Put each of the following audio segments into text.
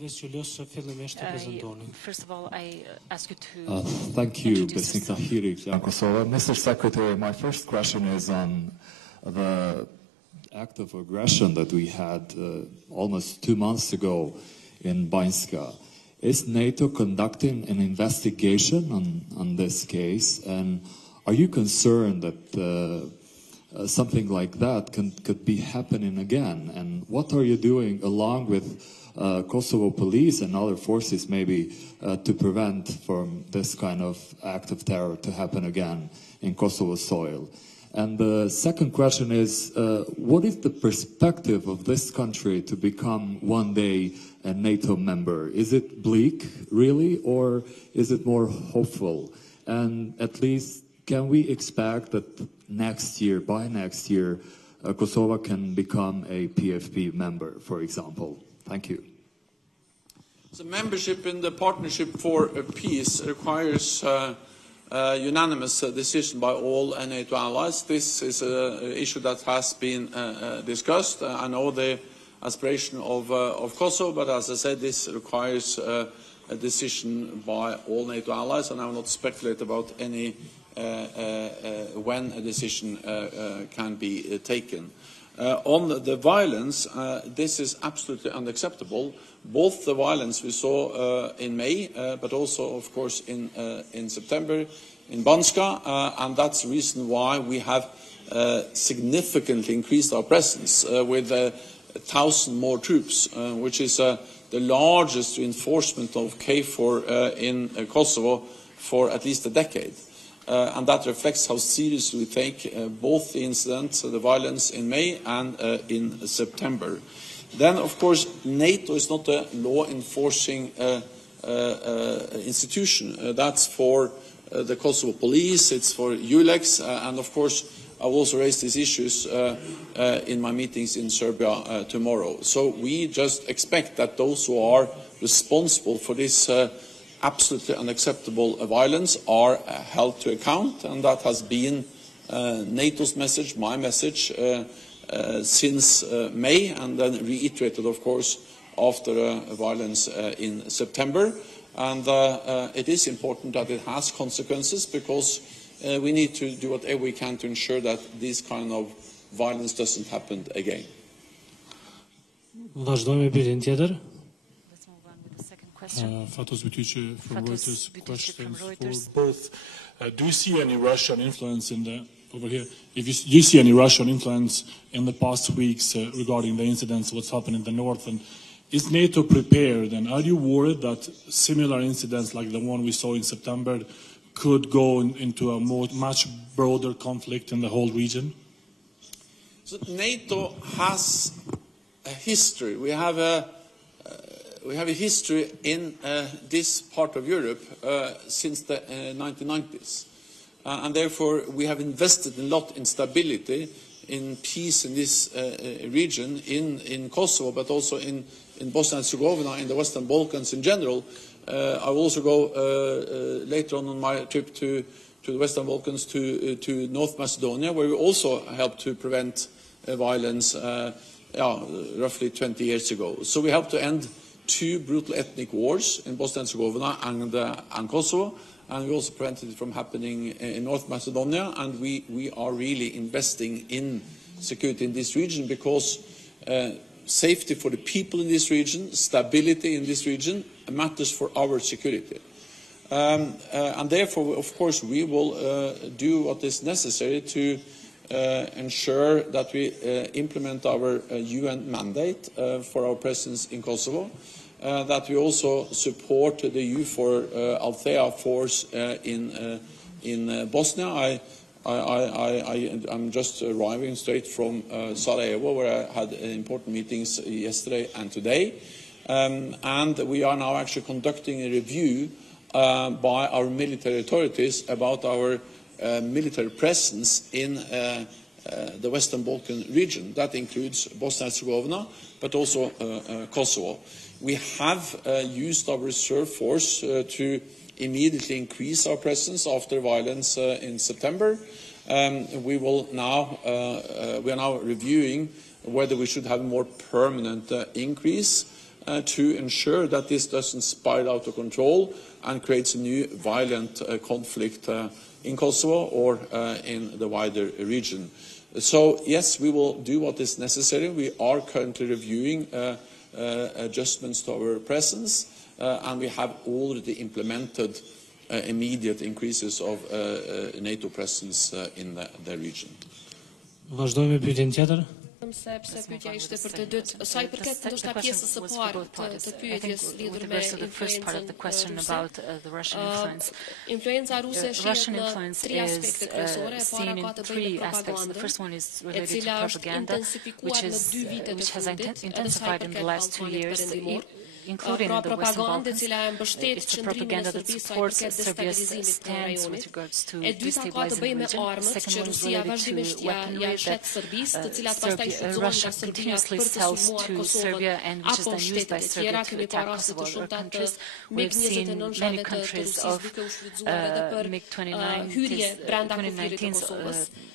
First of all, I ask you to thank you, Kosovo. Mr. Secretary, my first question is on the act of aggression that we had almost 2 months ago in Banjska. Is NATO conducting an investigation on this case? And are you concerned that something like that could be happening again? And what are you doing along with Kosovo police and other forces maybe to prevent from this kind of act of terror to happen again in Kosovo soil? And the second question is, what is the perspective of this country to become one day a NATO member? Is it bleak, really, or is it more hopeful? And at least, can we expect that next year, by next year, Kosovo can become a PFP member, for example? Thank you. So membership in the Partnership for Peace requires unanimous decision by all NATO allies. This is an issue that has been discussed. I know the aspiration of Kosovo, but as I said, this requires a decision by all NATO allies, and I will not speculate about any when a decision can be taken. On the violence, this is absolutely unacceptable. Both the violence we saw in May, but also, of course, in September in Banjska, and that's the reason why we have significantly increased our presence with 1,000 more troops, which is the largest reinforcement of KFOR in Kosovo for at least a decade. And that reflects how seriously we take both the incidents, the violence in May and in September. Then, of course, NATO is not a law-enforcing institution. That's for the Kosovo police, it's for ULEX, and of course, I will also raise these issues in my meetings in Serbia tomorrow. So we just expect that those who are responsible for this absolutely unacceptable violence are held to account, and that has been NATO's message, my message, since May, and then reiterated, of course, after violence in September. And it is important that it has consequences, because we need to do whatever we can to ensure that this kind of violence doesn't happen again. Fatos Butice from Reuters. Questions for both. Do you see any Russian influence in the over here? Do you see any Russian influence in the past weeks regarding the incidents, what's happened in the north, and is NATO prepared? And are you worried that similar incidents like the one we saw in September could go into a much broader conflict in the whole region? So NATO has a history. We have a history in this part of Europe since the 1990s. And therefore, we have invested a lot in stability, in peace in this region, in Kosovo, but also in Bosnia and Herzegovina, in the Western Balkans in general. I will also go later on my trip to the Western Balkans to North Macedonia, where we also helped to prevent violence roughly 20 years ago. So we helped to end 2 brutal ethnic wars in Bosnia and Herzegovina and Kosovo, and we also prevented it from happening in North Macedonia, and we are really investing in security in this region, because safety for the people in this region, stability in this region, matters for our security. And therefore, of course, we will do what is necessary to ensure that we implement our UN mandate for our presence in Kosovo, that we also support the EUFOR Althea force in Bosnia. I'm just arriving straight from Sarajevo, where I had important meetings yesterday and today. And we are now actually conducting a review by our military authorities about our military presence in the Western Balkan region. That includes Bosnia and Herzegovina, but also Kosovo. We have used our reserve force to immediately increase our presence after violence in September. We are now reviewing whether we should have a more permanent increase. to ensure that this doesn't spiral out of control and creates a new violent conflict in Kosovo or in the wider region. So, yes, we will do what is necessary. We are currently reviewing adjustments to our presence, and we have already implemented immediate increases of NATO presence in the region. Vazhdojmë me pyetjen tjetër. Sepse pyetja ishte për të dytë, sa I përket ndoshta pjesës së parë të pyetjes lidhur me influenca ruse shihet në tre aspekte kryesore. E para ka të bëjë me propagandën, e cila është intensifikuar në 2 vite të fundit, edhe sa I përket Ballkanit perëndimor. including in the Western Balkans. It's a propaganda that supports Serbia's stance with regards to destabilizing the region. Second one is related to weaponry that Russia continuously sells to Serbia and which is then used by Serbia to attack Kosovo or countries. We've seen many countries of MiG-29 use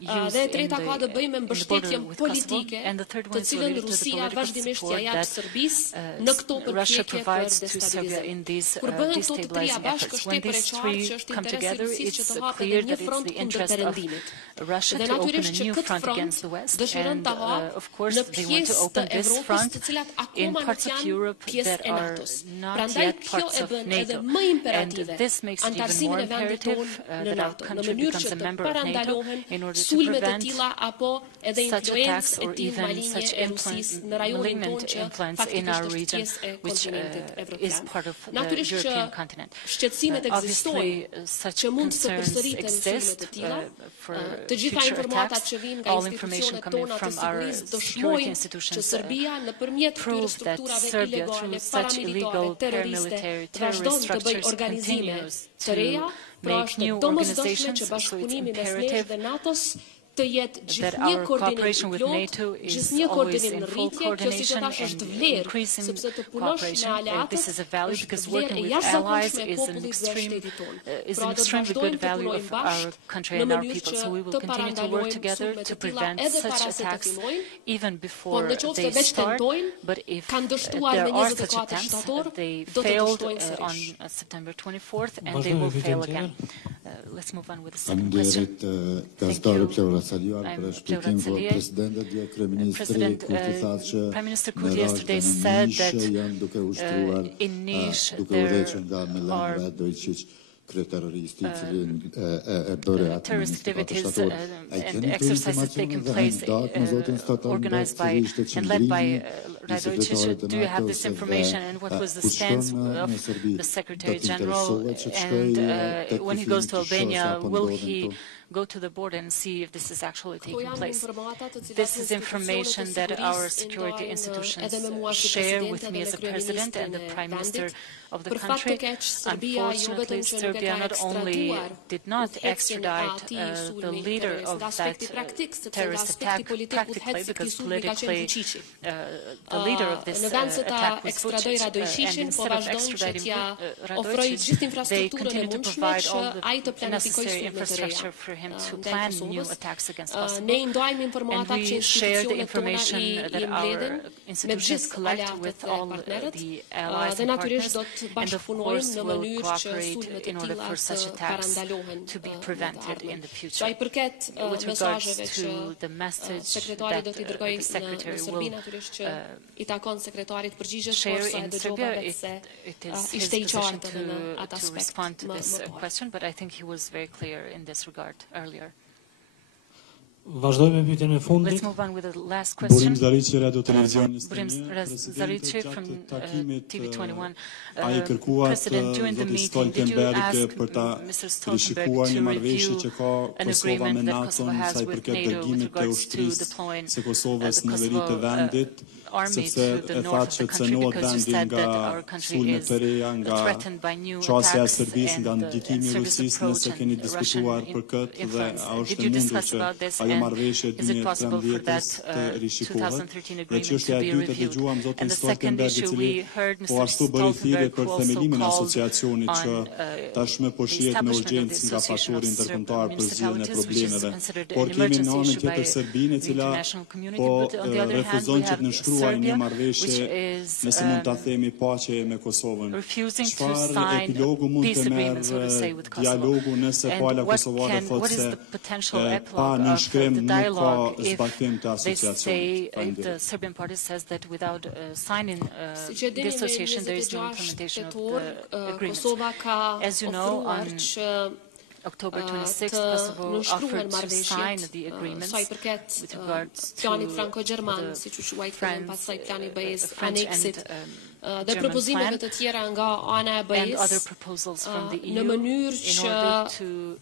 Dhe e treta ka të bëjë me mbështetjen politike, të cilën Rusia vazhdimisht ja jap Serbisë në këto përpjekje për destabilizim. Kur bëhen këto të treja bashkë, është tepër e qartë që është interesi Rusisë që të hapet një front kundër perëndimit. Dhe natyrisht që këtë front dëshiron ta hapë në pjesë të Evropës, të cilat akoma nuk janë pjesë e NATO-s. Prandaj kjo e bën edhe më imperative antarësimin e vendit tonë në NATO, në mënyrë që të parandalohen sulme të tilla apo edhe influencë e tillë maligne e Rusisë në rajonin tonë që faktikisht është pjesë e kontinentit evropian. Natyrisht që shqetësimet ekzistojnë që mund të përsëriten sulme të tilla. Të gjitha informatat që vijnë nga institucionet tona të sigurisë dëshmojnë që Serbia nëpërmjet këtyre strukturave ilegale, paramilitare, terroriste, vazhdon të bëjë organizime të reja, pra është domosdoshme që bashkëpunimi mes nesh dhe NATO-s të jetë gjithnjë koordinim I plot, gjithnjë koordinim në rritje, kjo si që thash është vlerë, sepse të punosh me aleatët është vlerë e jashtëzakonshme e popullit dhe shtetit tonë. Pra do të vazhdojmë të punojmë bashkë në mënyrë që të parandalojmë sulme të tilla edhe para se të fillojnë, por në qoftë se veç tentojnë, kanë dështuar me 24 shtator, do të dështojnë sërish. September 24th and they will fail again. Let's move on with the second question. Thank you. President Prime Minister Kurti yesterday said that in Niš there are terrorist activities and exercises taking place organized by and led by Radojčić. Do you have this information and what was the stance of the Secretary General and when he goes to Albania will he go to the border and see if this is actually taking place. This is information that our security institutions share with me as a president and the Prime Minister of the country. Unfortunately, Serbia not only did not extradite the leader of that terrorist attack practically, because politically the leader of this attack was Vučić, and instead of extraditing Radojčić, they continue to provide all the necessary infrastructure for him to plan new attacks against Kosovo. And we share the information that our institutions collect with all the allies and partners, and of course will cooperate in order for such attacks to be prevented in the future. With regards to the message that the Secretary will share in Serbia, it is his position to respond to this question, but I think he was very clear in this regard earlier. Vazhdojmë me pyetjen e fundit. Let's move on with the last question. Burim Zarici from TV21. President, during the meeting, did you ask Mr. Stoltenberg to review an agreement that Kosovo has with NATO with regards to deploying the Kosovo army to the north of the country, because you said that our country is threatened by new attacks and Serbia's approach and Russian influence. Did you discuss about this, and is it possible for that 2013 agreement to be reviewed? And the second issue, we heard Mr. Stoltenberg who also called on the establishment of the Association of Serb Municipalities, which is considered an emergency issue by the international community, but on the other hand, we have Serbia, which is refusing to sign peace agreements, so to say, with Kosovo. And what is the potential epilogue of the dialogue if they say, if the Serbian party says that without signing the association, there is no implementation of the agreement? As you know, on October 26th, Kosovo offered to sign the agreements with regards to the French and German plan and other proposals from the EU in order to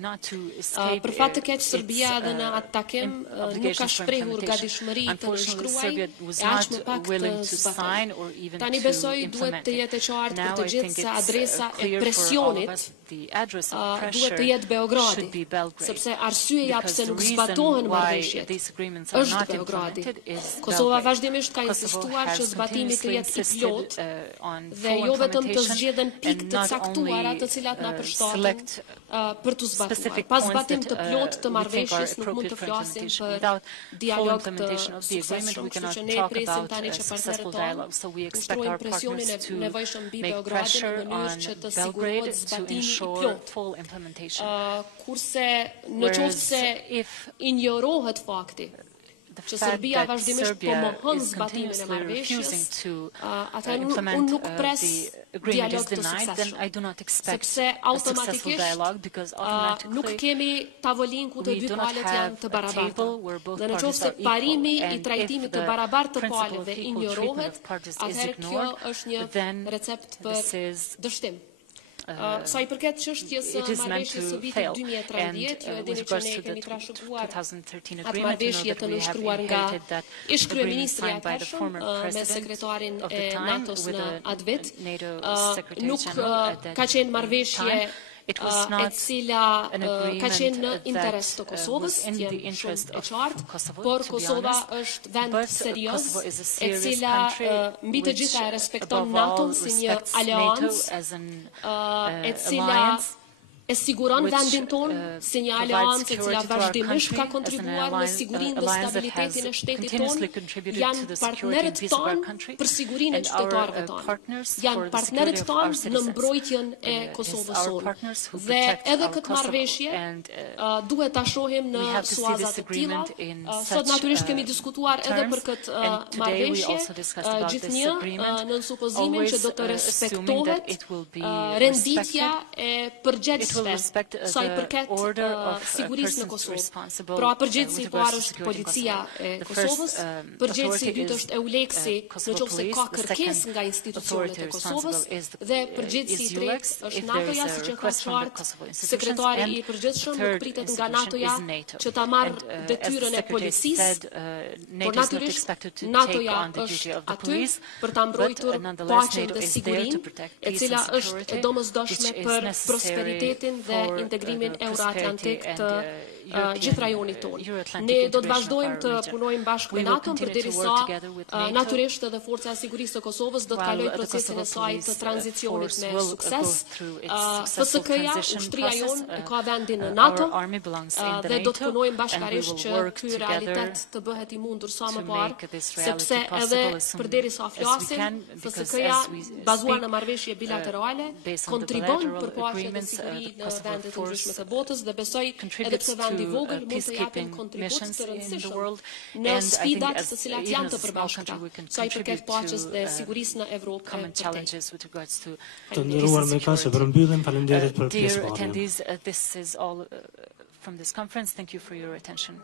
not to escape its obligations for implementation. Unfortunately, Serbia was not willing to sign or even to implement it. Now I think it's clear for all of us the address of pressure should be Belgrade, because the reason why these agreements are not implemented is Kosova vazhdimisht ka insistuar që zbatimi të jetë I plot dhe jo vetëm të zgjedhen pikë të caktuara të cilat na përshtaten për të zbatuar. Pas zbatim të plot të marrëveshjes nuk mund të flasim për dialog të suksesshëm, kështu që ne presim tani që partnerët tonë ushtrojnë presionin e nevojshëm mbi Beogradin në mënyrë që të sigurohet zbatimi I plot. Kurse në qoftë se injorohet fakti që Serbia vazhdimisht po mohon zbatimin e marrëveshjes, atëherë unë nuk pres dialog të suksesshëm, sepse automatikisht nuk kemi tavolinë ku të dy palët janë të barabarta. Dhe në qoftë se parimi I trajtimit të barabartë të palëve injorohet, atëherë kjo është një recept për dështim. Sa I përket çështjes së marrëveshjes së vitit 2013, ju e dini që ne kemi trashëguar atë marrëveshje të nënshkruar nga ish kryeministri I atëhershëm me sekretarin e NATO-s në atë vit. Nuk ka qenë marrëveshje e cila ka qenë në interes të Kosovës, jenë shumë e qartë, por Kosova është vend serioz, e cila mbi të gjitha e respekton NATO-n si një aleancë, e cila e siguron vendin ton si një aleancë e cila vazhdimisht ka kontribuar në sigurinë dhe stabilitetin e shtetit ton, janë partnerët tonë për sigurinë e qytetarëve tonë, janë partnerët tonë në mbrojtjen e Kosovës sonë. Dhe edhe këtë marrëveshje duhet ta shohim në suaza të tilla. Sot natyrisht kemi diskutuar edhe për këtë marrëveshje, gjithnjë në supozimin që do të respektohet renditja e përgjegjshme sa I përket sigurisë në Kosovë. Pra përgjegjësi I parë është policia e Kosovës, përgjegjësi I dytë është EULEX-i nëse ka kërkesë nga institucionet e Kosovës, dhe përgjegjësi I tretë është NATO-ja, siç e ka qartë sekretari I përgjithshëm, nuk pritet nga NATO-ja që ta marrë detyrën e policisë, por natyrisht NATO-ja është aty për ta mbrojtur paqen dhe sigurinë, e cila është e domosdoshme për prosperitetin dhe integrimin euroatlantik të gjithë rajonit tonë. Ne do të vazhdojmë të punojmë bashkë me NATO përderisa natyrisht edhe Forca e Sigurisë së Kosovës do të kalojë procesin e saj të tranzicionit me sukses. FSK-ja, ushtria jonë ka vendin në NATO dhe do të punojmë bashkërisht që ky realitet të bëhet I mundur sa më parë, sepse edhe përderisa flasim, FSK-ja bazuar në marrëveshje bilaterale kontribon për paqe dhe siguri në vendet e ndryshme të botës dhe besoj edhe pse vendi I vogël mund të japin kontribut të rëndësishëm në sfidat të cilat janë të përbashkëta, sa I përket paqes dhe sigurisë në Evropë e përtej. Të nderuar mëkaqe, përmbyllim, faleminderit për pjesëmarrjen. Dear attendees, this is all from this conference. Thank you for your attention.